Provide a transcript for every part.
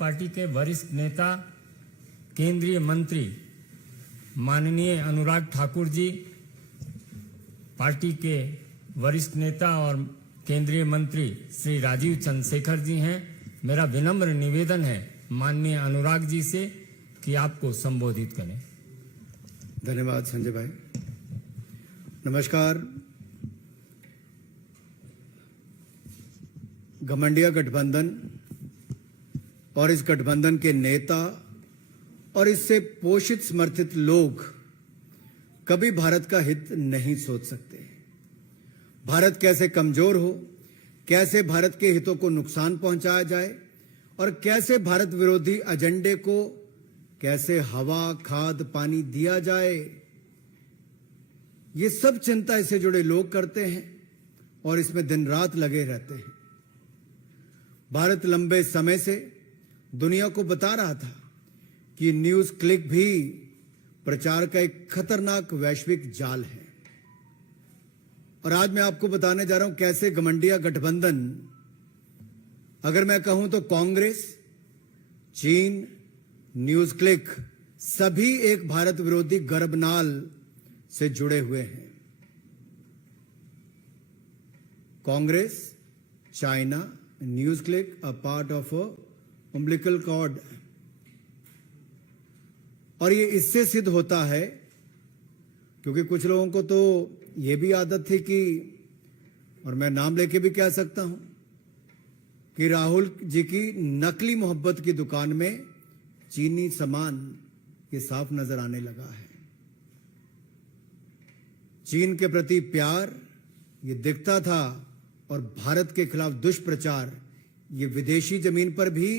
Party के वरिष्ठ नेता केंद्रीय मंत्री माननीय अनुराग ठाकुर जी, पार्टी के वरिष्ठ नेता और केंद्रीय मंत्री श्री राजीव चंद्रशेखर जी हैं। मेरा विनम्र निवेदन है माननीय अनुराग जी से कि आपको संबोधित करें। धन्यवाद संजय भाई। नमस्कार। घमंडिया गठबंधन और इस गठबंधन के नेता और इससे पोषित समर्थित लोग कभी भारत का हित नहीं सोच सकते। भारत कैसे कमजोर हो, कैसे भारत के हितों को नुकसान पहुंचाया जाए और कैसे भारत विरोधी एजेंडे को कैसे हवा, खाद, पानी दिया जाए, ये सब चिंता इससे जुड़े लोग करते हैं और इसमें दिन रात लगे रहते हैं। भारत लंबे समय से दुनिया को बता रहा था कि न्यूज क्लिक भी प्रचार का एक खतरनाक वैश्विक जाल है। और आज मैं आपको बताने जा रहा हूं कैसे घमंडिया गठबंधन, अगर मैं कहूं तो कांग्रेस, चीन, न्यूज क्लिक सभी एक भारत विरोधी गर्भनाल से जुड़े हुए हैं। Congress, China, news click a part of umbilical cord. और ये इससे सिद्ध होता है क्योंकि कुछ लोगों को तो ये भी आदत थी कि, और मैं नाम लेके भी कह सकता हूं, कि राहुल जी की नकली मोहब्बत की दुकान में चीनी सामान ये साफ नजर आने लगा है। चीन के प्रति प्यार ये दिखता था और भारत के खिलाफ दुष्प्रचार ये विदेशी जमीन पर भी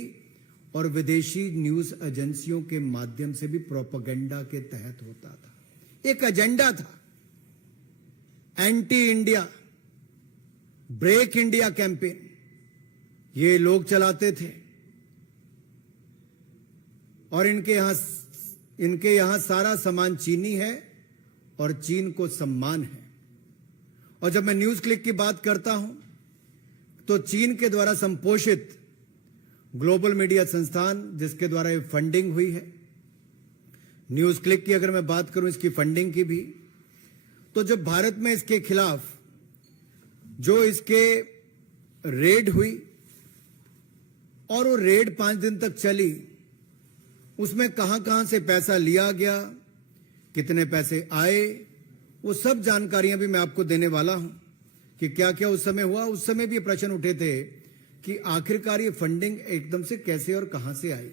और विदेशी न्यूज एजेंसियों के माध्यम से भी प्रोपेगेंडा के तहत होता था। एक एजेंडा था, anti India, break India campaign ये लोग चलाते थे। और इनके यहां सारा सामान चीनी है और चीन को सम्मान है। और जब मैं न्यूज क्लिक की बात करता हूं तो चीन के द्वारा संपोषित ग्लोबल मीडिया संस्थान जिसके द्वारा ये फंडिंग हुई है। न्यूज क्लिक की अगर मैं बात करूं इसकी फंडिंग की भी, तो जब भारत में इसके खिलाफ जो इसके रेड हुई और वो रेड 5 दिन तक चली, उसमें कहां से पैसा लिया गया, कितने पैसे आए, वो सब जानकारियां भी मैं आपको देने वाला हूं कि क्या क्या उस समय हुआ। उस समय भी प्रश्न उठे थे कि आखिरकार ये फंडिंग एकदम से कैसे और कहां से आई।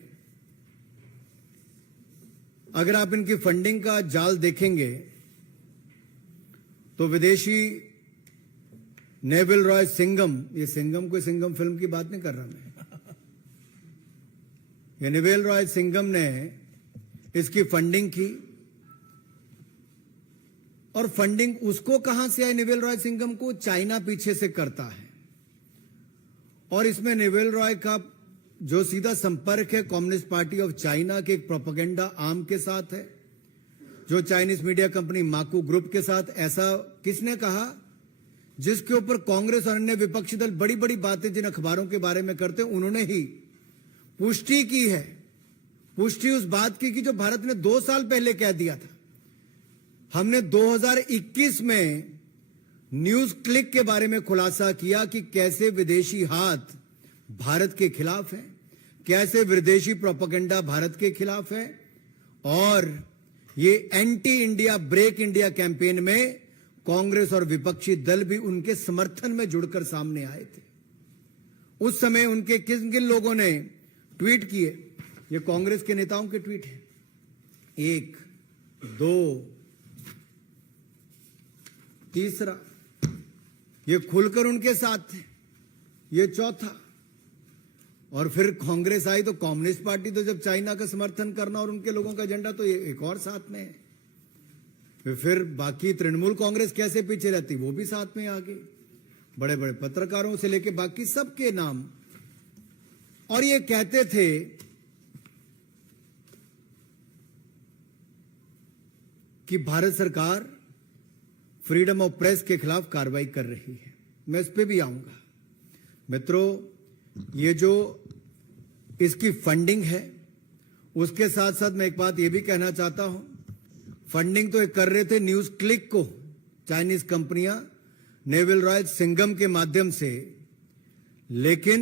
अगर आप इनकी फंडिंग का जाल देखेंगे तो विदेशी नेविल रॉय सिंघम, ये सिंघम कोई सिंघम फिल्म की बात नहीं कर रहा मैं, ये नेविल रॉय सिंघम ने इसकी फंडिंग की। और फंडिंग उसको कहां से आई नेविल रॉय सिंघम को? चाइना पीछे से करता है। और इसमें नेविल रॉय का जो सीधा संपर्क है कम्युनिस्ट पार्टी ऑफ चाइना के एक प्रोपेगेंडा आर्म के साथ है, जो चाइनीज मीडिया कंपनी माकू ग्रुप के साथ। ऐसा किसने कहा? जिसके ऊपर कांग्रेस और अन्य विपक्षी दल बड़ी बड़ी बातें जिन अखबारों के बारे में करते हैं, उन्होंने ही पुष्टि की है। पुष्टि उस बात की जो भारत ने 2 साल पहले कह दिया था। हमने 2021 में न्यूज क्लिक के बारे में खुलासा किया कि कैसे विदेशी हाथ भारत के खिलाफ है, कैसे विदेशी प्रोपेगेंडा भारत के खिलाफ है। और ये anti India, break India campaign में कांग्रेस और विपक्षी दल भी उनके समर्थन में जुड़कर सामने आए थे। उस समय उनके किन किन लोगों ने ट्वीट किए, ये कांग्रेस के नेताओं के ट्वीट हैं। 1, 2, तीसरा, ये खुलकर उनके साथ थे। ये चौथा। और फिर कांग्रेस आई तो कम्युनिस्ट पार्टी तो जब चाइना का समर्थन करना और उनके लोगों का एजेंडा, तो ये एक और साथ में है। फिर बाकी तृणमूल कांग्रेस कैसे पीछे रहती, वो भी साथ में आ गई, बड़े बड़े पत्रकारों से लेके बाकी सबके नाम। और ये कहते थे कि भारत सरकार फ्रीडम ऑफ प्रेस के खिलाफ कार्रवाई कर रही है। मैं इस पे भी आऊंगा। मित्रों, ये जो इसकी फंडिंग है। उसके साथ साथ मैं एक बात यह भी कहना चाहता हूं, फंडिंग तो ये कर रहे थे न्यूज क्लिक को चाइनीज कंपनियां नेवल रॉय सिंघम के माध्यम से, लेकिन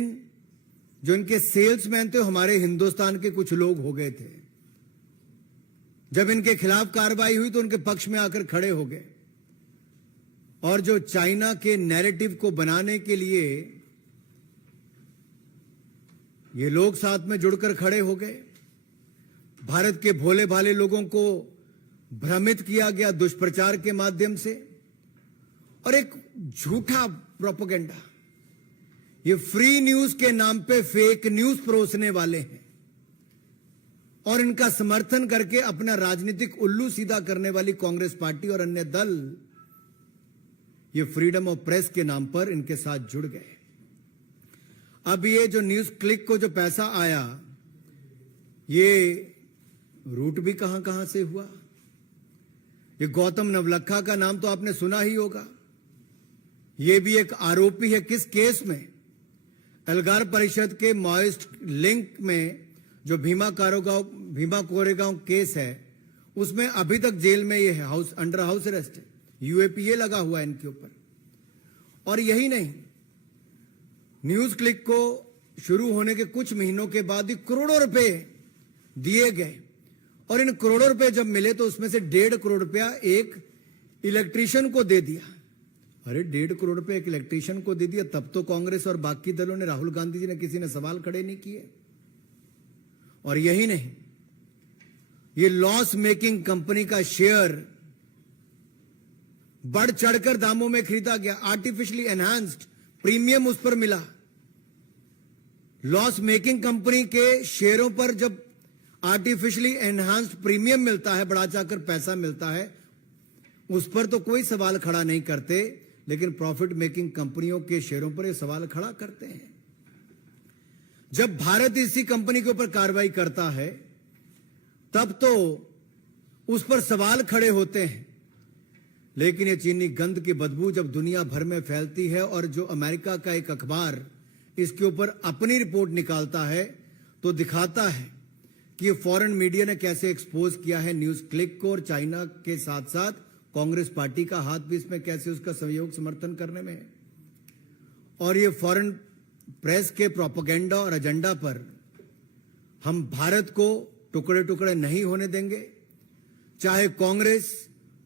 जो इनके सेल्समैन थे हमारे हिंदुस्तान के कुछ लोग हो गए थे। जब इनके खिलाफ कार्रवाई हुई तो उनके पक्ष में आकर खड़े हो गए और जो चाइना के नैरेटिव को बनाने के लिए ये लोग साथ में जुड़कर खड़े हो गए। भारत के भोले भाले लोगों को भ्रमित किया गया दुष्प्रचार के माध्यम से और एक झूठा प्रोपेगेंडा। ये फ्री न्यूज के नाम पे फेक न्यूज परोसने वाले हैं और इनका समर्थन करके अपना राजनीतिक उल्लू सीधा करने वाली कांग्रेस पार्टी और अन्य दल ये फ्रीडम ऑफ प्रेस के नाम पर इनके साथ जुड़ गए। अब ये जो न्यूज क्लिक को जो पैसा आया, ये रूट भी कहां कहां से हुआ। ये गौतम नवलखा का नाम तो आपने सुना ही होगा। ये भी एक आरोपी है। किस केस में? एल्गार परिषद के माओइस्ट लिंक में जो भीमा कोरेगांव केस है, उसमें अभी तक जेल में ये है, अंडर हाउस अरेस्ट है। यूएपीए लगा हुआ है इनके ऊपर। और यही नहीं, न्यूज क्लिक को शुरू होने के कुछ महीनों के बाद ही करोड़ों रुपए दिए गए और इन करोड़ों रुपए जब मिले तो उसमें से 1.5 करोड़ रुपया एक इलेक्ट्रीशियन को दे दिया। अरे 1.5 करोड़ रुपए एक इलेक्ट्रीशियन को दे दिया, तब तो कांग्रेस और बाकी दलों ने, राहुल गांधी जी ने, किसी ने सवाल खड़े नहीं किए। और यही नहीं, ये लॉस मेकिंग कंपनी का शेयर बढ़ चढ़कर दामों में खरीदा गया। आर्टिफिशियली एनहांस्ड प्रीमियम उस पर मिला। लॉस मेकिंग कंपनी के शेयरों पर जब आर्टिफिशियली एनहांस्ड प्रीमियम मिलता है, बढ़ा चढ़कर पैसा मिलता है, उस पर तो कोई सवाल खड़ा नहीं करते, लेकिन प्रॉफिट मेकिंग कंपनियों के शेयरों पर यह सवाल खड़ा करते हैं। जब भारत इसी कंपनी के ऊपर कार्रवाई करता है तब तो उस पर सवाल खड़े होते हैं, लेकिन ये चीनी गंध की बदबू जब दुनिया भर में फैलती है और जो अमेरिका का एक अखबार इसके ऊपर अपनी रिपोर्ट निकालता है तो दिखाता है कि ये फॉरेन मीडिया ने कैसे एक्सपोज किया है न्यूज क्लिक को, और चाइना के साथ साथ कांग्रेस पार्टी का हाथ भी इसमें कैसे उसका सहयोग समर्थन करने में है। और ये फॉरेन प्रेस के प्रोपेगेंडा और एजेंडा पर हम भारत को टुकड़े टुकड़े नहीं होने देंगे। चाहे कांग्रेस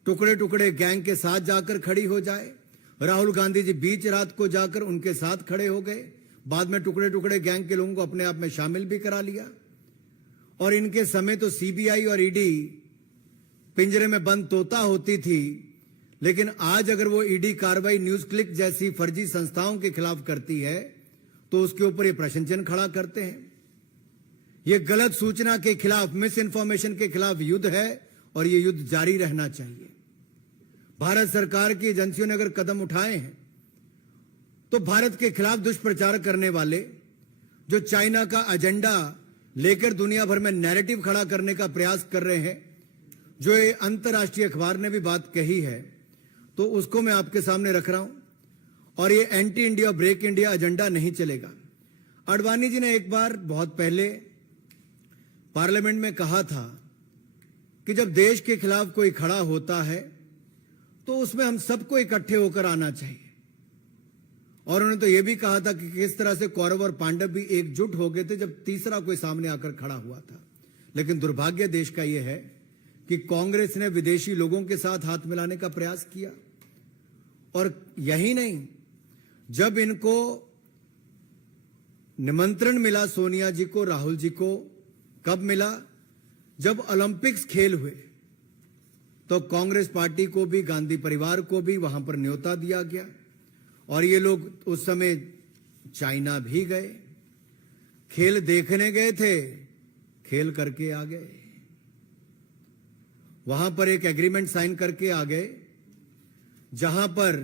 टुकड़े टुकड़े गैंग के साथ जाकर खड़ी हो जाए। राहुल गांधी जी बीच रात को जाकर उनके साथ खड़े हो गए, बाद में टुकड़े टुकड़े गैंग के लोगों को अपने आप में शामिल भी करा लिया। और इनके समय तो सीबीआई और ईडी पिंजरे में बंद तोता होती थी, लेकिन आज अगर वो ईडी कार्रवाई न्यूज क्लिक जैसी फर्जी संस्थाओं के खिलाफ करती है तो उसके ऊपर ये प्रश्न चिन्ह खड़ा करते हैं। ये गलत सूचना के खिलाफ, मिस इन्फॉर्मेशन के खिलाफ युद्ध है और ये युद्ध जारी रहना चाहिए। भारत सरकार की एजेंसियों ने अगर कदम उठाए हैं तो भारत के खिलाफ दुष्प्रचार करने वाले, जो चाइना का एजेंडा लेकर दुनिया भर में नैरेटिव खड़ा करने का प्रयास कर रहे हैं, जो ये अंतर्राष्ट्रीय अखबार ने भी बात कही है, तो उसको मैं आपके सामने रख रहा हूं। और ये anti India break India agenda नहीं चलेगा। आडवाणी जी ने एक बार बहुत पहले पार्लियामेंट में कहा था कि जब देश के खिलाफ कोई खड़ा होता है तो उसमें हम सबको इकट्ठे होकर आना चाहिए। और उन्होंने तो यह भी कहा था कि किस तरह से कौरव और पांडव भी एकजुट हो गए थे जब तीसरा कोई सामने आकर खड़ा हुआ था। लेकिन दुर्भाग्य देश का यह है कि कांग्रेस ने विदेशी लोगों के साथ हाथ मिलाने का प्रयास किया। और यही नहीं, जब इनको निमंत्रण मिला सोनिया जी को, राहुल जी को, कब मिला? जब ओलंपिक्स खेल हुए तो कांग्रेस पार्टी को भी, गांधी परिवार को भी वहां पर न्योता दिया गया और ये लोग उस समय चाइना भी गए, खेल देखने गए थे, खेल करके आ गए। वहां पर एक एग्रीमेंट साइन करके आ गए जहां पर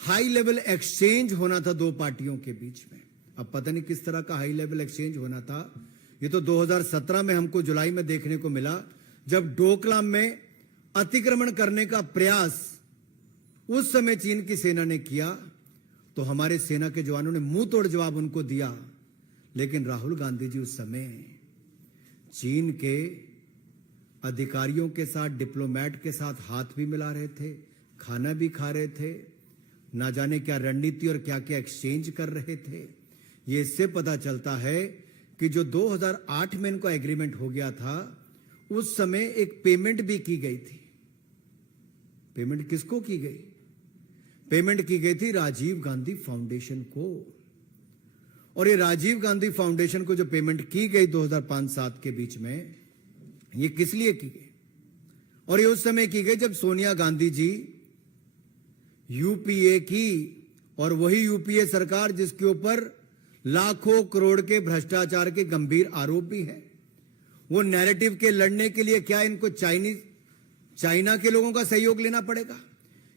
हाई लेवल एक्सचेंज होना था दो पार्टियों के बीच में। अब पता नहीं किस तरह का हाई लेवल एक्सचेंज होना था। ये तो 2017 में हमको जुलाई में देखने को मिला, जब डोकलाम में अतिक्रमण करने का प्रयास उस समय चीन की सेना ने किया तो हमारे सेना के जवानों ने मुंह तोड़ जवाब उनको दिया। लेकिन राहुल गांधी जी उस समय चीन के अधिकारियों के साथ, डिप्लोमेट के साथ हाथ भी मिला रहे थे, खाना भी खा रहे थे, ना जाने क्या रणनीति और क्या क्या एक्सचेंज कर रहे थे। ये इससे पता चलता है कि जो 2008 में इनको एग्रीमेंट हो गया था, उस समय एक पेमेंट भी की गई थी। पेमेंट किसको की गई? पेमेंट की गई थी राजीव गांधी फाउंडेशन को। और ये राजीव गांधी फाउंडेशन को जो पेमेंट की गई 2005-7 के बीच में, ये किस लिए की गई? और ये उस समय की गई जब सोनिया गांधी जी यूपीए की, और वही यूपीए सरकार जिसके ऊपर लाखों करोड़ के भ्रष्टाचार के गंभीर आरोप भी हैं। वो नैरेटिव के लड़ने के लिए क्या इनको चाइना के लोगों का सहयोग लेना पड़ेगा,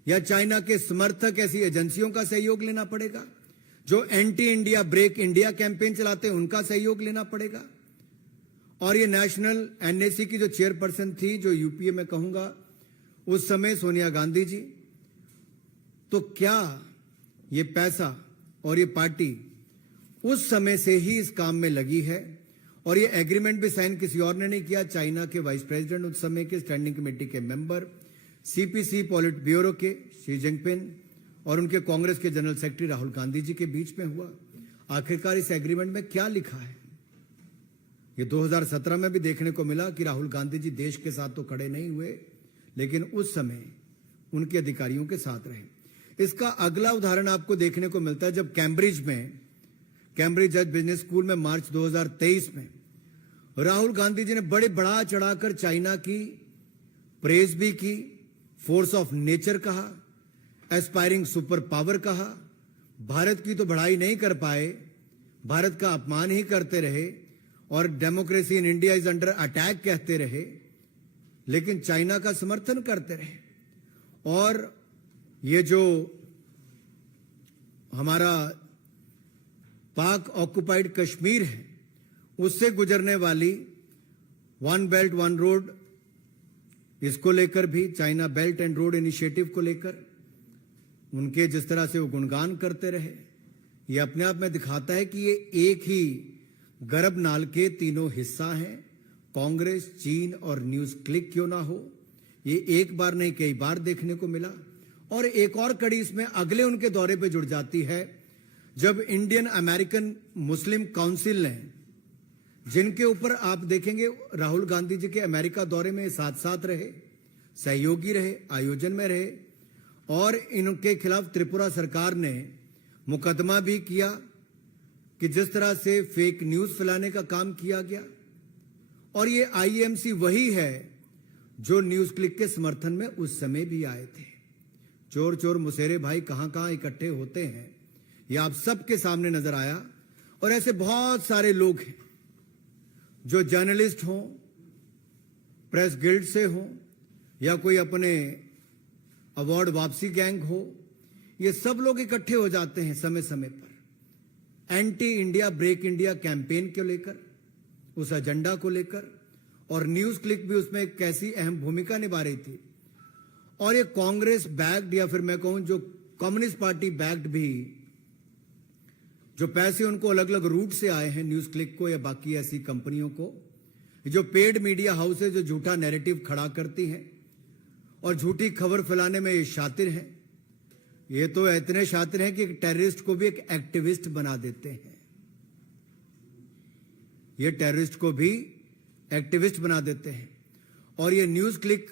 या चाइना के समर्थक ऐसी एजेंसियों का सहयोग लेना पड़ेगा जो anti India break India campaign चलाते हैं, उनका सहयोग लेना पड़ेगा? और ये नेशनल एनएसी की जो चेयरपर्सन थी, जो यूपीए में कहूंगा उस समय सोनिया गांधी जी, तो क्या ये पैसा और ये पार्टी उस समय से ही इस काम में लगी है? और ये एग्रीमेंट भी साइन किसी और ने नहीं किया, चाइना के वाइस प्रेसिडेंट उस समय के स्टैंडिंग कमेटी के मेंबर, सीपीसी पॉलिट ब्यूरो के शी जिनपिंग और उनके कांग्रेस के जनरल सेक्रेटरी राहुल गांधी जी के बीच में हुआ। आखिरकार इस एग्रीमेंट में क्या लिखा है? ये 2017 में भी देखने को मिला कि राहुल गांधी जी देश के साथ तो खड़े नहीं हुए, लेकिन उस समय उनके अधिकारियों के साथ रहे। इसका अगला उदाहरण आपको देखने को मिलता है जब कैम्ब्रिज जज बिजनेस स्कूल में मार्च 2023 में राहुल गांधी जी ने बड़े बढ़ा चढ़ाकर चाइना की प्रेज भी की, फोर्स ऑफ नेचर कहा, एस्पायरिंग सुपर पावर कहा। भारत की तो बढ़ाई नहीं कर पाए, भारत का अपमान ही करते रहे और democracy in India is under attack कहते रहे, लेकिन चाइना का समर्थन करते रहे। और ये जो हमारा पाक ऑक्युपाइड कश्मीर है, उससे गुजरने वाली वन बेल्ट वन रोड, इसको लेकर भी China belt and road initiative को लेकर उनके जिस तरह से वो गुणगान करते रहे, ये अपने आप में दिखाता है कि ये एक ही गर्भ नाल के तीनों हिस्सा हैं। कांग्रेस, चीन और न्यूज क्लिक क्यों ना हो, ये एक बार नहीं कई बार देखने को मिला। और एक और कड़ी इसमें अगले उनके दौरे पे जुड़ जाती है, जब इंडियन अमेरिकन मुस्लिम काउंसिल ने, जिनके ऊपर आप देखेंगे राहुल गांधी जी के अमेरिका दौरे में साथ साथ रहे, सहयोगी रहे, आयोजन में रहे, और इनके खिलाफ त्रिपुरा सरकार ने मुकदमा भी किया कि जिस तरह से फेक न्यूज फैलाने का काम किया गया। और ये आईएमसी वही है जो न्यूज क्लिक के समर्थन में उस समय भी आए थे। चोर चोर मुसेरे भाई कहां कहां इकट्ठे होते हैं, ये आप सबके सामने नजर आया। और ऐसे बहुत सारे लोग हैं जो जर्नलिस्ट हों, प्रेस गिल्ड से हों, या कोई अपने अवार्ड वापसी गैंग हो, ये सब लोग इकट्ठे हो जाते हैं समय समय पर anti India break India campaign को लेकर, उस एजेंडा को लेकर। और न्यूज क्लिक भी उसमें एक कैसी अहम भूमिका निभा रही थी। और ये कांग्रेस बैक्ड, या फिर मैं कहूं जो कम्युनिस्ट पार्टी बैक्ड भी, जो पैसे उनको अलग अलग रूट से आए हैं न्यूज क्लिक को या बाकी ऐसी कंपनियों को, जो पेड मीडिया हाउस है, जो झूठा नैरेटिव खड़ा करती हैं और झूठी खबर फैलाने में ये शातिर हैं। ये तो इतने शातिर हैं कि एक टेररिस्ट को भी एक एक्टिविस्ट बना देते हैं। ये टेररिस्ट को भी एक्टिविस्ट बना देते हैं। और ये न्यूज क्लिक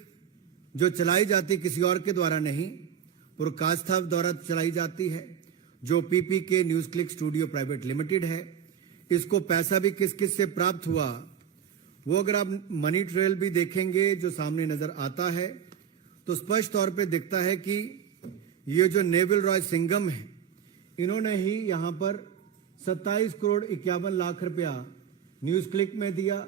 जो चलाई जाती किसी और के द्वारा नहीं, पुरकास्था द्वारा चलाई जाती है, जो पीपी के news click studio private limited है। इसको पैसा भी किस किस से प्राप्त हुआ, वो अगर आप मनी ट्रेल भी देखेंगे जो सामने नजर आता है, तो स्पष्ट तौर पे दिखता है कि ये जो नेविल रॉय सिंघम है, इन्होंने ही यहां पर 27 करोड़ 51 लाख रुपया न्यूज क्लिक में दिया,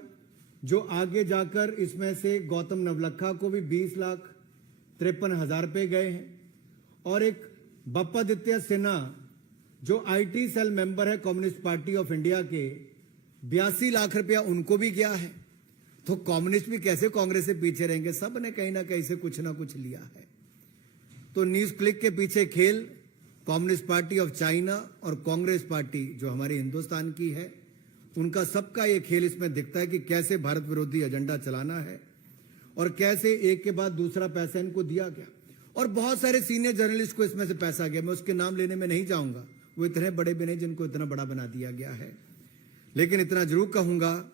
जो आगे जाकर इसमें से गौतम नवलखा को भी 20,53,000 रुपए गए हैं। और एक बप्पादित्य सिन्हा जो आईटी सेल मेंबर है कम्युनिस्ट पार्टी ऑफ इंडिया के, 82 लाख रुपया उनको भी गया है। तो कम्युनिस्ट भी कैसे कांग्रेस से पीछे रहेंगे, सब ने कहीं ना कहीं से कुछ ना कुछ लिया है। तो न्यूज क्लिक के पीछे खेल कम्युनिस्ट पार्टी ऑफ चाइना और कांग्रेस पार्टी जो हमारे हिंदुस्तान की है, उनका सबका ये खेल इसमें दिखता है कि कैसे भारत विरोधी एजेंडा चलाना है और कैसे एक के बाद दूसरा पैसा इनको दिया गया। और बहुत सारे सीनियर जर्नलिस्ट को इसमें से पैसा गया, मैं उसके नाम लेने में नहीं जाऊंगा, वो इतने बड़े भी नहीं जिनको इतना बड़ा बना दिया गया है। लेकिन इतना जरूर कहूंगा,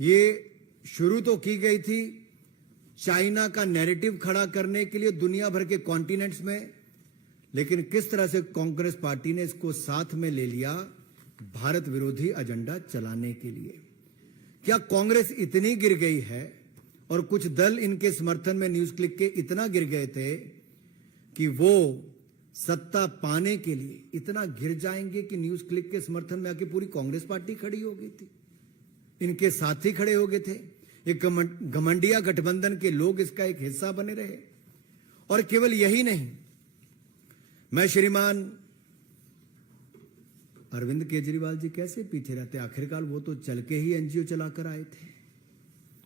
ये शुरू तो की गई थी चाइना का नैरेटिव खड़ा करने के लिए दुनिया भर के कॉन्टिनेंट्स में, लेकिन किस तरह से कांग्रेस पार्टी ने इसको साथ में ले लिया भारत विरोधी एजेंडा चलाने के लिए। क्या कांग्रेस इतनी गिर गई है और कुछ दल इनके समर्थन में न्यूज क्लिक के इतना गिर गए थे कि वो सत्ता पाने के लिए इतना गिर जाएंगे कि न्यूज क्लिक के समर्थन में आके पूरी कांग्रेस पार्टी खड़ी हो गई थी, इनके साथी खड़े हो गए थे, एक घमंडिया गठबंधन के लोग इसका एक हिस्सा बने रहे। और केवल यही नहीं, मैं श्रीमान अरविंद केजरीवाल जी कैसे पीछे रहते, आखिरकार वो तो चल के ही एनजीओ चलाकर आए थे,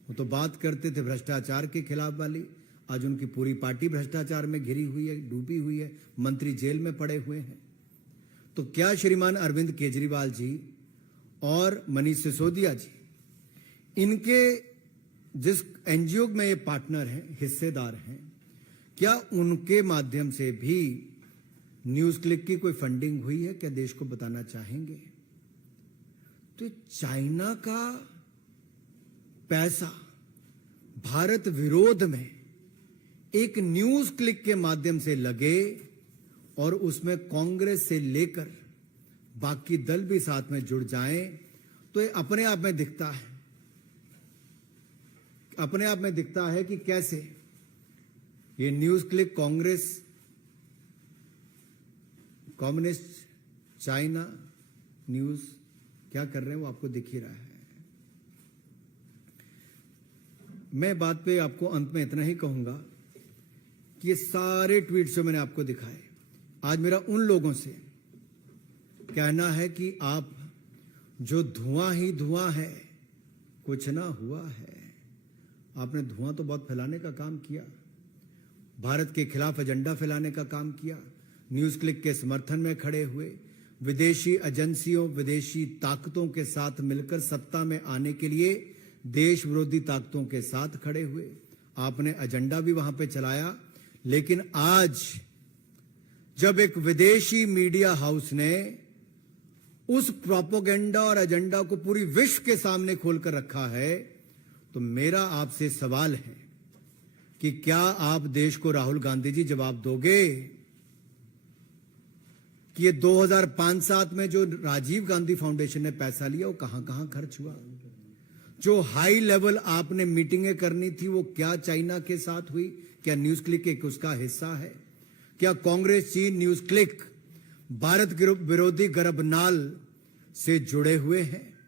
वो तो बात करते थे भ्रष्टाचार के खिलाफ वाली, आज उनकी पूरी पार्टी भ्रष्टाचार में घिरी हुई है, डूबी हुई है, मंत्री जेल में पड़े हुए हैं। तो क्या श्रीमान अरविंद केजरीवाल जी और मनीष सिसोदिया जी, इनके जिस एनजीओ में ये पार्टनर हैं, हिस्सेदार हैं, क्या उनके माध्यम से भी न्यूज क्लिक की कोई फंडिंग हुई है? क्या देश को बताना चाहेंगे? तो चाइना का पैसा भारत विरोध में एक न्यूज क्लिक के माध्यम से लगे और उसमें कांग्रेस से लेकर बाकी दल भी साथ में जुड़ जाएं, तो ये अपने आप में दिखता है, अपने आप में दिखता है कि कैसे ये news click Congress, communist China news क्या कर रहे हैं वो आपको दिख ही रहा है। मैं बात पे आपको अंत में इतना ही कहूंगा कि ये सारे ट्वीट्स जो मैंने आपको दिखाए, आज मेरा उन लोगों से कहना है कि आप जो धुआं ही धुआं है, कुछ ना हुआ है। आपने धुआं तो बहुत फैलाने का काम किया, भारत के खिलाफ एजेंडा फैलाने का काम किया, न्यूज क्लिक के समर्थन में खड़े हुए, विदेशी एजेंसियों, विदेशी ताकतों के साथ मिलकर सत्ता में आने के लिए देश विरोधी ताकतों के साथ खड़े हुए, आपने एजेंडा भी वहां पे चलाया। लेकिन आज जब एक विदेशी मीडिया हाउस ने उस प्रोपेगेंडा और एजेंडा को पूरी विश्व के सामने खोलकर रखा है, तो मेरा आपसे सवाल है कि क्या आप देश को, राहुल गांधी जी, जवाब दोगे कि ये 2005-7 में जो राजीव गांधी फाउंडेशन ने पैसा लिया वो कहां कहां खर्च हुआ? जो हाई लेवल आपने मीटिंगें करनी थी वो क्या चाइना के साथ हुई? क्या न्यूज क्लिक एक उसका हिस्सा है? क्या कांग्रेस, चीन, न्यूज क्लिक भारत विरोधी गर्भनाल से जुड़े हुए हैं?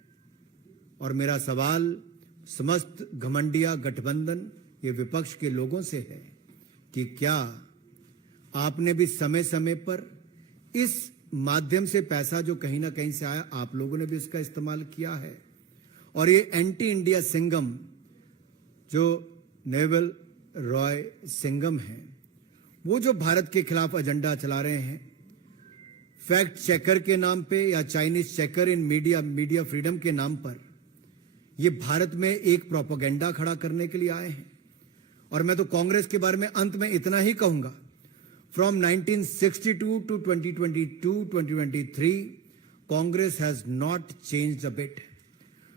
और मेरा सवाल समस्त घमंडिया गठबंधन, ये विपक्ष के लोगों से है कि क्या आपने भी समय समय पर इस माध्यम से पैसा जो कहीं ना कहीं से आया, आप लोगों ने भी इसका इस्तेमाल किया है? और ये एंटी इंडिया सिंघम जो नेवल रॉय सिंघम हैं, वो जो भारत के खिलाफ एजेंडा चला रहे हैं, फैक्ट चेकर के नाम पे या चाइनीज चेकर इन मीडिया फ्रीडम के नाम पर, ये भारत में एक प्रोपेगेंडा खड़ा करने के लिए आए हैं। और मैं तो कांग्रेस के बारे में अंत में इतना ही कहूंगा, from 1962 to 2022-2023 Congress has not changed a bit.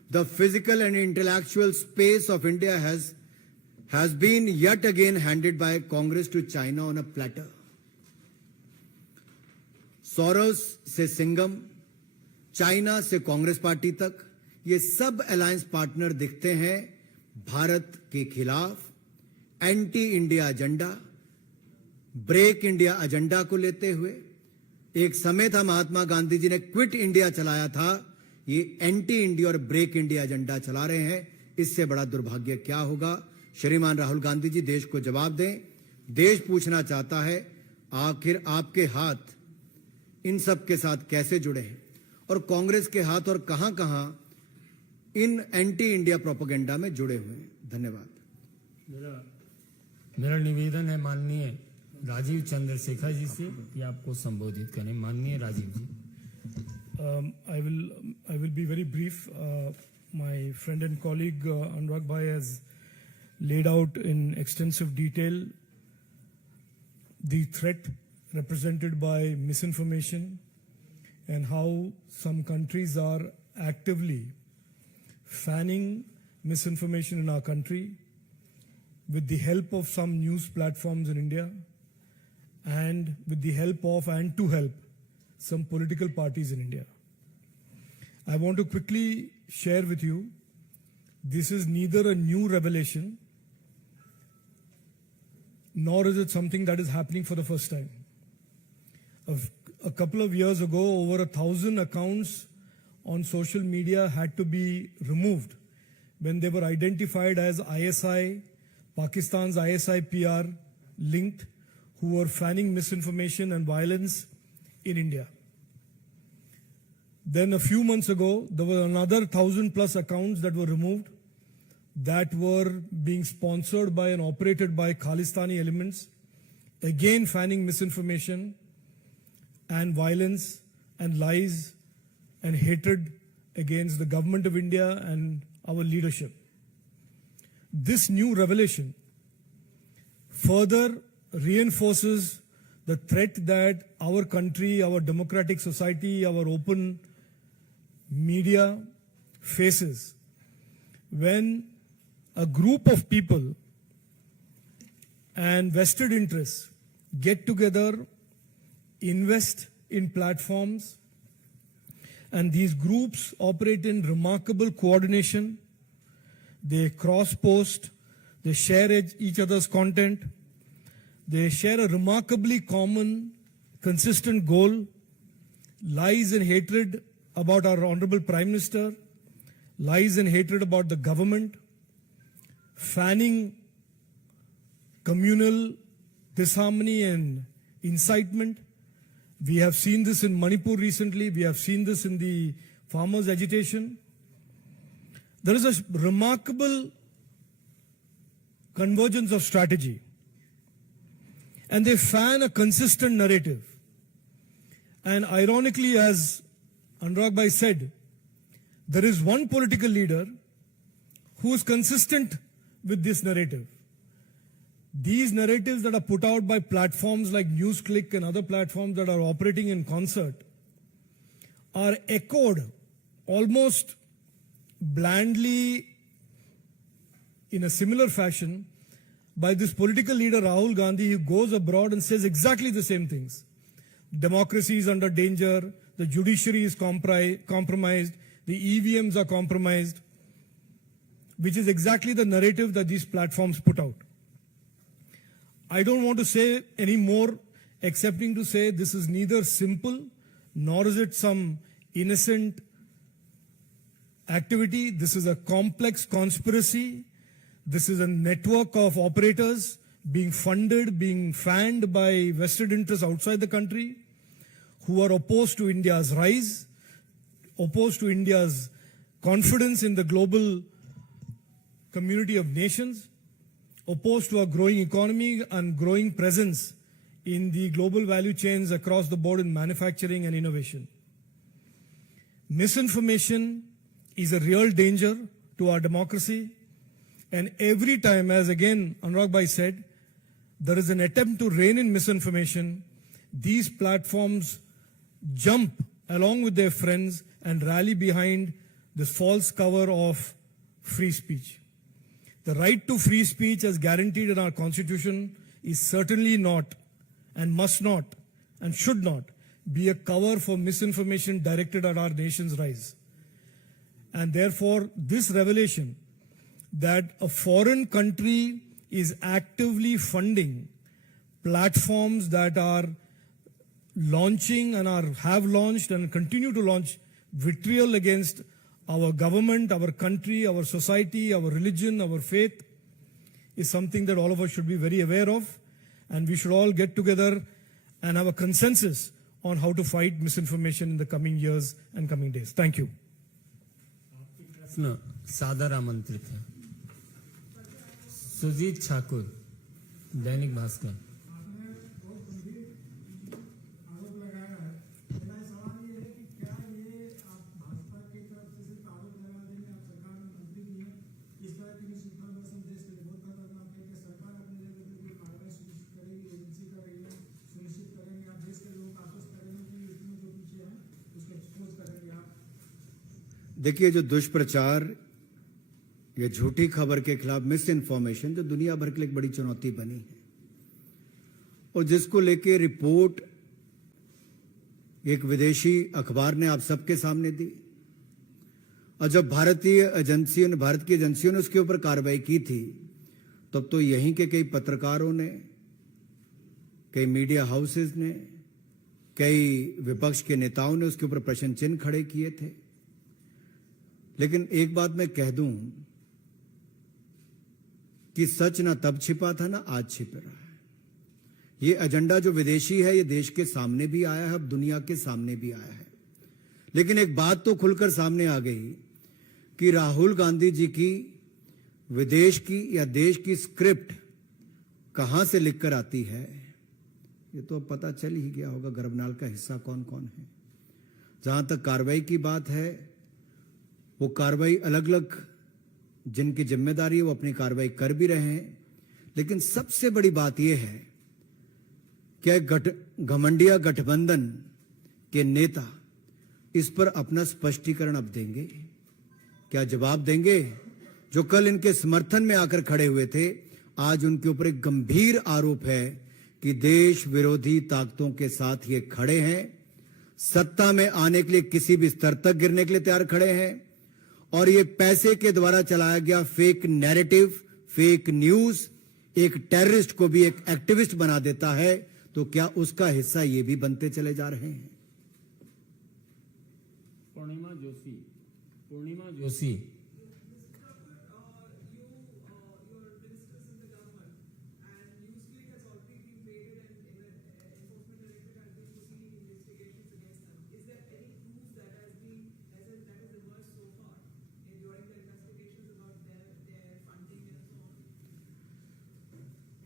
The physical and intellectual space of India has been yet again handed by Congress to China on a platter. Soros से सिंघम, चाइना से कांग्रेस पार्टी तक, ये सब अलायंस पार्टनर दिखते हैं भारत के खिलाफ anti India agenda, break India agenda को लेते हुए। एक समय था महात्मा गांधी जी ने क्विट इंडिया चलाया था, ये एंटी इंडिया और ब्रेक इंडिया एजेंडा चला रहे हैं। इससे बड़ा दुर्भाग्य क्या होगा? श्रीमान राहुल गांधी जी, देश को जवाब दें। देश पूछना चाहता है आखिर आपके हाथ इन सब के साथ कैसे जुड़े हैं और कांग्रेस के हाथ और कहां कहां इन एंटी इंडिया प्रोपेगेंडा में जुड़े हुए हैं। धन्यवाद। मेरा निवेदन है माननीय राजीव चंद्रशेखर जी से कि आपको संबोधित करें। माननीय राजीव जी। I will be very brief. My friend and colleague Anurag Bhai has laid out in extensive detail the threat represented by misinformation and how some countries are actively fanning misinformation in our country with the help of some news platforms in India and with the help of and to help some political parties in India. I want to quickly share with you, this is neither a new revelation nor is it something that is happening for the first time. A couple of years ago, over 1,000 accounts on social media had to be removed when they were identified as ISI, Pakistan's ISI PR linked, who were fanning misinformation and violence in India. Then a few months ago, there were another 1,000 plus accounts that were removed that were being sponsored by and operated by Khalistani elements, again fanning misinformation and violence and lies and hatred against the government of India and our leadership. This new revelation further reinforces the threat that our country, our democratic society, our open media faces when a group of people and vested interests get together, invest in platforms, and these groups operate in remarkable coordination. They cross-post, they share each other's content, they share a remarkably common, consistent goal, lies and hatred about our Honorable Prime Minister, lies and hatred about the government, fanning communal disharmony and incitement. We have seen this in Manipur recently. We have seen this in the farmers' agitation. There is a remarkable convergence of strategy. And they fan a consistent narrative. And ironically, as Anurag Bhai said, there is one political leader who is consistent with this narrative. These narratives that are put out by platforms like NewsClick and other platforms that are operating in concert are echoed almost blandly in a similar fashion by this political leader Rahul Gandhi, who goes abroad and says exactly the same things. Democracy is under danger, the judiciary is compromised, the EVMs are compromised, which is exactly the narrative that these platforms put out. I don't want to say any more excepting to say this is neither simple nor is it some innocent activity. This is a complex conspiracy. This is a network of operators being funded, being fanned by vested interests outside the country who are opposed to India's rise, opposed to India's confidence in the global community of nations, opposed to a growing economy and growing presence in the global value chains across the board in manufacturing and innovation. Misinformation is a real danger to our democracy. And every time, as again Anurag Bhai said, there is an attempt to rein in misinformation, these platforms jump along with their friends and rally behind this false cover of free speech. The right to free speech as guaranteed in our Constitution is certainly not and must not and should not be a cover for misinformation directed at our nation's rise. And therefore, this revelation that a foreign country is actively funding platforms that are launching and have launched and continue to launch vitriol against our government, our country, our society, our religion, our faith is something that all of us should be very aware of, and we should all get together and have a consensus on how to fight misinformation in the coming years and coming days. Thank you. प्रश्न सादर आमंत्रित है। सुजीत ठाकुर, दैनिक भास्कर। आरोप लगाया है। मेरा सवाल ये है कि क्या ये देखिए, जो दुष्प्रचार या झूठी खबर के खिलाफ मिस इन्फॉर्मेशन जो दुनिया भर के लिए एक बड़ी चुनौती बनी है और जिसको लेके रिपोर्ट एक विदेशी अखबार ने आप सबके सामने दी और जब भारत की एजेंसियों ने उसके ऊपर कार्रवाई की थी तब तो यहीं के कई पत्रकारों ने, कई मीडिया हाउसेस ने, कई विपक्ष के नेताओं ने उसके ऊपर प्रश्न चिन्ह खड़े किए थे। लेकिन एक बात मैं कह दूं कि सच ना तब छिपा था ना आज छिप रहा है। ये एजेंडा जो विदेशी है ये देश के सामने भी आया है, अब दुनिया के सामने भी आया है। लेकिन एक बात तो खुलकर सामने आ गई कि राहुल गांधी जी की विदेश की या देश की स्क्रिप्ट कहां से लिखकर आती है ये तो अब पता चल ही गया होगा। गर्भनाल का हिस्सा कौन कौन है। जहां तक कार्रवाई की बात है वो कार्रवाई अलग अलग जिनकी जिम्मेदारी है वो अपनी कार्रवाई कर भी रहे हैं। लेकिन सबसे बड़ी बात यह है कि घमंडिया गठबंधन के नेता इस पर अपना स्पष्टीकरण अब देंगे, क्या जवाब देंगे? जो कल इनके समर्थन में आकर खड़े हुए थे आज उनके ऊपर एक गंभीर आरोप है कि देश विरोधी ताकतों के साथ ये खड़े हैं, सत्ता में आने के लिए किसी भी स्तर तक गिरने के लिए तैयार खड़े हैं और ये पैसे के द्वारा चलाया गया फेक नैरेटिव, फेक न्यूज एक टेररिस्ट को भी एक एक्टिविस्ट बना देता है। तो क्या उसका हिस्सा ये भी बनते चले जा रहे हैं? पूर्णिमा जोशी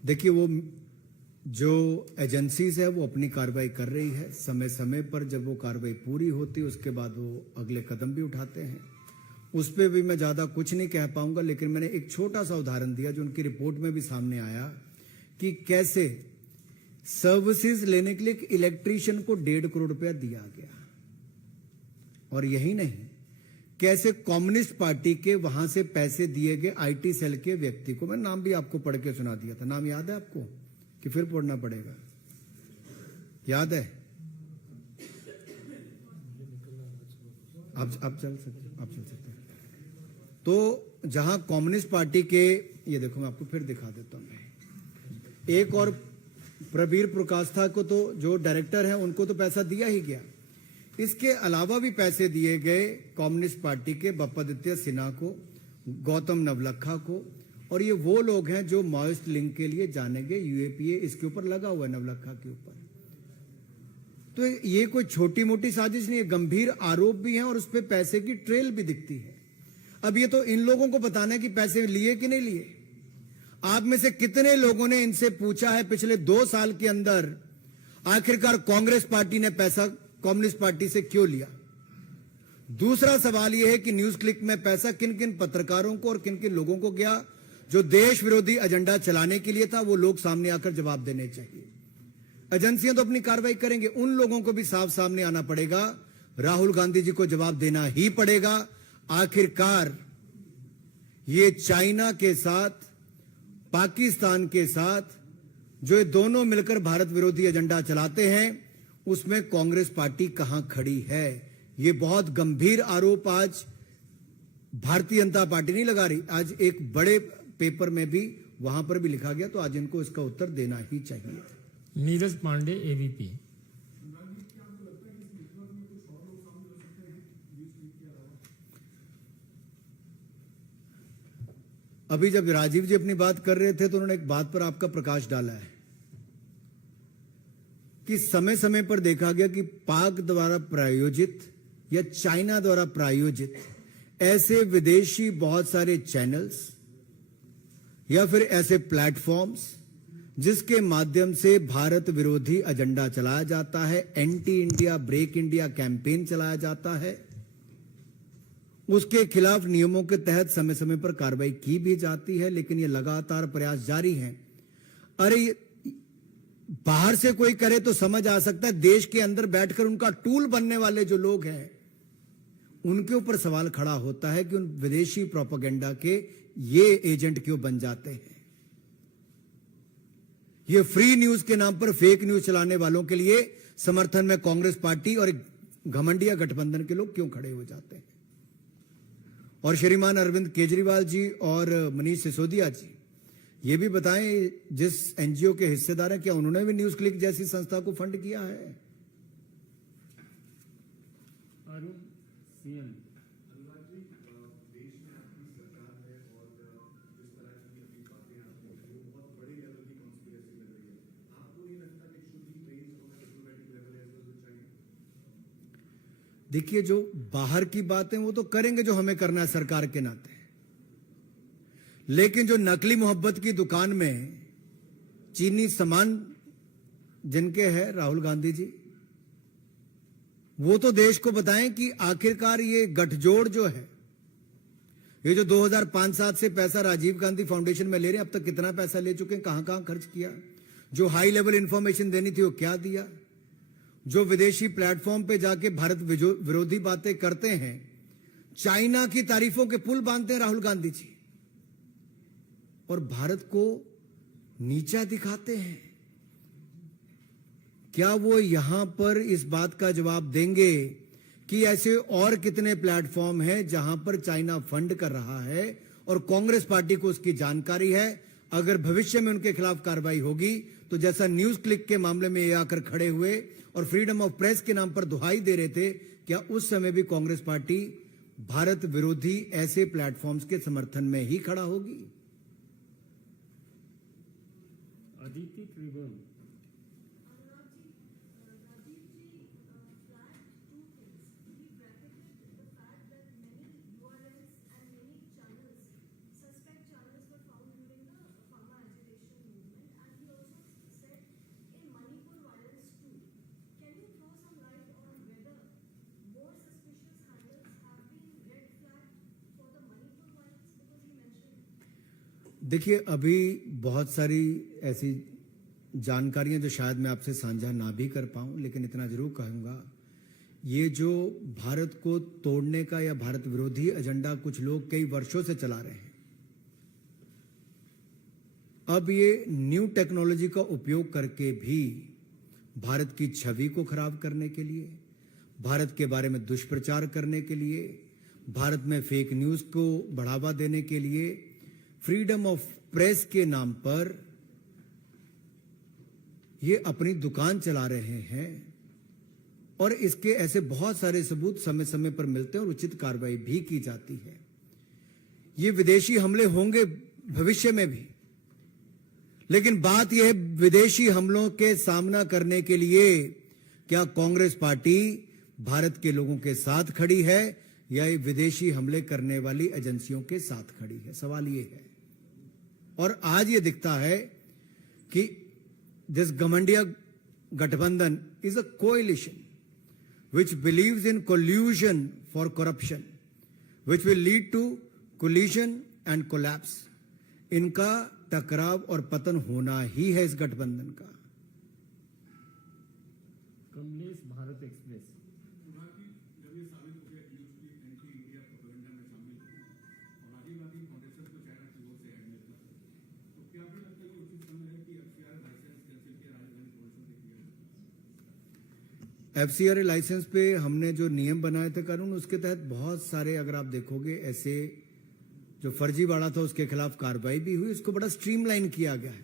देखिए, वो जो एजेंसीज है वो अपनी कार्रवाई कर रही है। समय समय पर जब वो कार्रवाई पूरी होती है उसके बाद वो अगले कदम भी उठाते हैं। उस पर भी मैं ज़्यादा कुछ नहीं कह पाऊंगा। लेकिन मैंने एक छोटा सा उदाहरण दिया जो उनकी रिपोर्ट में भी सामने आया कि कैसे सर्विसेज लेने के लिए एक इलेक्ट्रीशियन को 1.5 करोड़ रुपया दिया गया। और यही नहीं, कैसे कम्युनिस्ट पार्टी के वहां से पैसे दिए गए आईटी सेल के व्यक्ति को। मैं नाम भी आपको पढ़ के सुना दिया था। नाम याद है आपको कि फिर पढ़ना पड़ेगा? याद है? आप चल सकते हैं। तो जहां कम्युनिस्ट पार्टी के, ये देखो मैं आपको फिर दिखा देता हूं। एक और प्रवीर प्रकाष्ठा को तो जो डायरेक्टर है उनको तो पैसा दिया ही गया। इसके अलावा भी पैसे दिए गए कम्युनिस्ट पार्टी के बप्पादित्य सिन्हा को, गौतम नवलखा को। और ये वो लोग हैं जो माओइस्ट लिंक के लिए जाने गए। यूएपीए इसके ऊपर लगा हुआ है, नवलखा के ऊपर। तो ये कोई छोटी मोटी साजिश नहीं है, गंभीर आरोप भी हैं और उस पर पैसे की ट्रेल भी दिखती है। अब ये तो इन लोगों को बताना है कि पैसे लिए कि नहीं लिए। आप में से कितने लोगों ने इनसे पूछा है पिछले 2 साल के अंदर आखिरकार कांग्रेस पार्टी ने पैसा कम्युनिस्ट पार्टी से क्यों लिया? दूसरा सवाल यह है कि न्यूज क्लिक में पैसा किन किन पत्रकारों को और किन किन लोगों को गया जो देश विरोधी एजेंडा चलाने के लिए था। वो लोग सामने आकर जवाब देने चाहिए। एजेंसियां तो अपनी कार्रवाई करेंगे, उन लोगों को भी साफ सामने आना पड़ेगा। राहुल गांधी जी को जवाब देना ही पड़ेगा। आखिरकार ये चाइना के साथ, पाकिस्तान के साथ जो ये दोनों मिलकर भारत विरोधी एजेंडा चलाते हैं उसमें कांग्रेस पार्टी कहां खड़ी है। ये बहुत गंभीर आरोप आज भारतीय जनता पार्टी नहीं लगा रही, आज एक बड़े पेपर में भी वहां पर भी लिखा गया। तो आज इनको इसका उत्तर देना ही चाहिए। नीरज पांडे एबीपी। अभी जब राजीव जी अपनी बात कर रहे थे तो उन्होंने एक बात पर आपका प्रकाश डाला है कि समय समय पर देखा गया कि पाक द्वारा प्रायोजित या चाइना द्वारा प्रायोजित ऐसे विदेशी बहुत सारे चैनल्स या फिर ऐसे प्लेटफॉर्म्स जिसके माध्यम से भारत विरोधी एजेंडा चलाया जाता है, anti India, break India campaign चलाया जाता है, उसके खिलाफ नियमों के तहत समय समय पर कार्रवाई की भी जाती है। लेकिन ये लगातार प्रयास जारी हैं। अरे बाहर से कोई करे तो समझ आ सकता है, देश के अंदर बैठकर उनका टूल बनने वाले जो लोग हैं उनके ऊपर सवाल खड़ा होता है कि उन विदेशी प्रोपेगेंडा के ये एजेंट क्यों बन जाते हैं। ये फ्री न्यूज के नाम पर फेक न्यूज चलाने वालों के लिए समर्थन में कांग्रेस पार्टी और एक घमंडिया गठबंधन के लोग क्यों खड़े हो जाते हैं। और श्रीमान अरविंद केजरीवाल जी और मनीष सिसोदिया जी ये भी बताएं, जिस एनजीओ के हिस्सेदार हैं, क्या उन्होंने भी न्यूज क्लिक जैसी संस्था को फंड किया है? अरुण सीएम देखिए, जो बाहर की बातें वो तो करेंगे जो हमें करना है सरकार के नाते, लेकिन जो नकली मोहब्बत की दुकान में चीनी सामान जिनके है राहुल गांधी जी, वो तो देश को बताएं कि आखिरकार ये गठजोड़ जो है, ये जो 2005-7 से पैसा राजीव गांधी फाउंडेशन में ले रहे हैं, अब तक कितना पैसा ले चुके हैं, कहां कहां खर्च किया, जो हाई लेवल इंफॉर्मेशन देनी थी वो क्या दिया, जो विदेशी प्लेटफॉर्म पे जाके भारत विरोधी बातें करते हैं, चाइना की तारीफों के पुल बांधते हैं राहुल गांधी जी और भारत को नीचा दिखाते हैं। क्या वो यहां पर इस बात का जवाब देंगे कि ऐसे और कितने प्लेटफॉर्म हैं जहां पर चाइना फंड कर रहा है और कांग्रेस पार्टी को उसकी जानकारी है? अगर भविष्य में उनके खिलाफ कार्रवाई होगी तो जैसा न्यूज क्लिक के मामले में ये आकर खड़े हुए और फ्रीडम ऑफ प्रेस के नाम पर दुहाई दे रहे थे, क्या उस समय भी कांग्रेस पार्टी भारत विरोधी ऐसे प्लेटफॉर्म्स के समर्थन में ही खड़ा होगी? अदिति त्रिभुवन देखिए, अभी बहुत सारी ऐसी जानकारियां जो शायद मैं आपसे साझा ना भी कर पाऊं, लेकिन इतना जरूर कहूंगा, ये जो भारत को तोड़ने का या भारत विरोधी एजेंडा कुछ लोग कई वर्षों से चला रहे हैं, अब ये न्यू टेक्नोलॉजी का उपयोग करके भी भारत की छवि को खराब करने के लिए, भारत के बारे में दुष्प्रचार करने के लिए, भारत में फेक न्यूज को बढ़ावा देने के लिए फ्रीडम ऑफ प्रेस के नाम पर ये अपनी दुकान चला रहे हैं। और इसके ऐसे बहुत सारे सबूत समय समय पर मिलते हैं और उचित कार्रवाई भी की जाती है। ये विदेशी हमले होंगे भविष्य में भी, लेकिन बात यह है, विदेशी हमलों के सामना करने के लिए क्या कांग्रेस पार्टी भारत के लोगों के साथ खड़ी है या ये विदेशी हमले करने वाली एजेंसियों के साथ खड़ी है? सवाल ये है। और आज ये दिखता है कि दिस गमंडिया गठबंधन is a coalition which believes in collusion for corruption, which will lead to collision and collapse. इनका टकराव और पतन होना ही है इस गठबंधन का। Kamlesh Bharat express FCRA licence पे हमने जो नियम बनाए थे कानून, उसके तहत बहुत सारे, अगर आप देखोगे, ऐसे जो फर्जीवाड़ा था उसके खिलाफ कार्रवाई भी हुई। उसको बड़ा स्ट्रीमलाइन किया गया है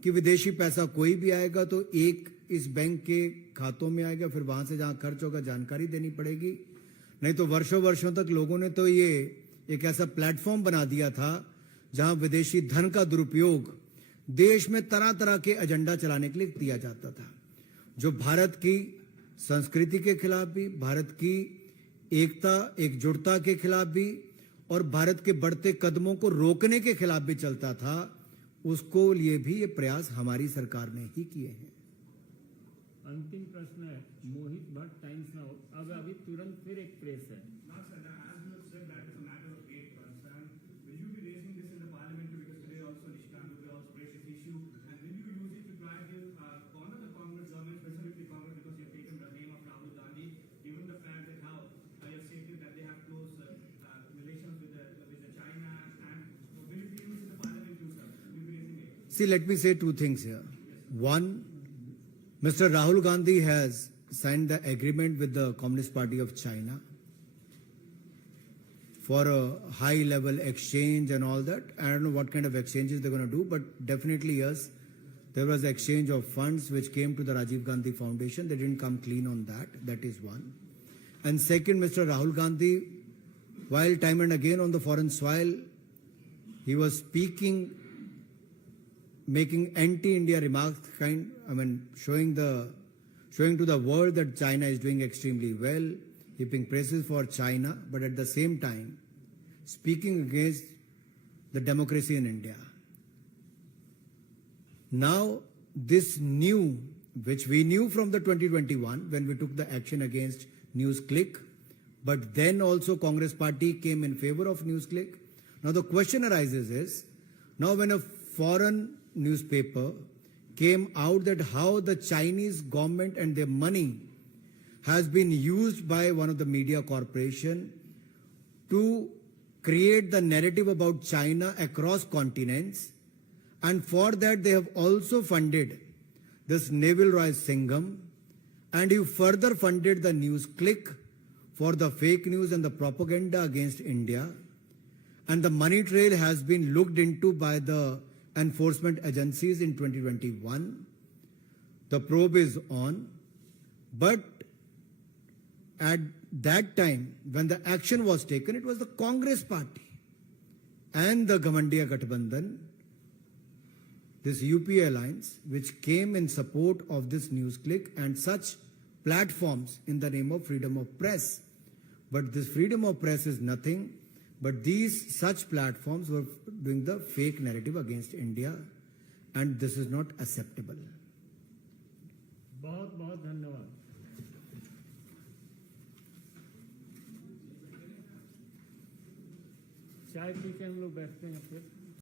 कि विदेशी पैसा कोई भी आएगा तो एक इस बैंक के खातों में आएगा, फिर वहां से जहां खर्च होगा जानकारी देनी पड़ेगी। नहीं तो वर्षों वर्षों तक लोगों ने तो ये एक ऐसा प्लेटफॉर्म बना दिया था जहां विदेशी धन का दुरुपयोग देश में तरह तरह के एजेंडा चलाने के लिए किया जाता था, जो भारत की संस्कृति के खिलाफ भी, भारत की एकता एकजुटता के खिलाफ भी और भारत के बढ़ते कदमों को रोकने के खिलाफ भी चलता था। उसको लिए भी ये प्रयास हमारी सरकार ने ही किए हैं। अंतिम प्रश्न है मोहित भट्ट, टाइम्स नाउ। अब अभी तुरंत फिर एक प्रेस है। Given the fact that how you have stated that they See, let me say two things here. One, Mr. Rahul Gandhi has signed the agreement with the Communist Party of China for a high level exchange and all that. I don't know what kind of exchanges they're going to do, but definitely yes, there was exchange of funds which came to the Rajiv Gandhi Foundation. They didn't come clean on that. That is one. And second, Mr. Rahul Gandhi, while time and again on the foreign soil, he was speaking, making anti-India remarks, showing to the world that China is doing extremely well, heaping praises for China, but at the same time, speaking against the democracy in India. Now, this new, which we knew from the 2021 when we took the action against NewsClick, but then also Congress party came in favor of NewsClick. Now the question arises is, now when a foreign newspaper came out that how the Chinese government and their money has been used by one of the media corporation to create the narrative about China across continents, and for that they have also funded this Neville Roy Singham, and you further funded the NewsClick for the fake news and the propaganda against India, and the money trail has been looked into by the enforcement agencies in 2021. The probe is on, but at that time when the action was taken, it was the Congress party and the Gamandiya Gathbandhan, this UPA alliance, which came in support of this NewsClick and such platforms in the name of freedom of press. But this freedom of press is nothing but these such platforms were doing the fake narrative against India, and this is not acceptable. बहुत बहुत धन्यवाद। चाय P के हम लोग बैठते हैं फिर।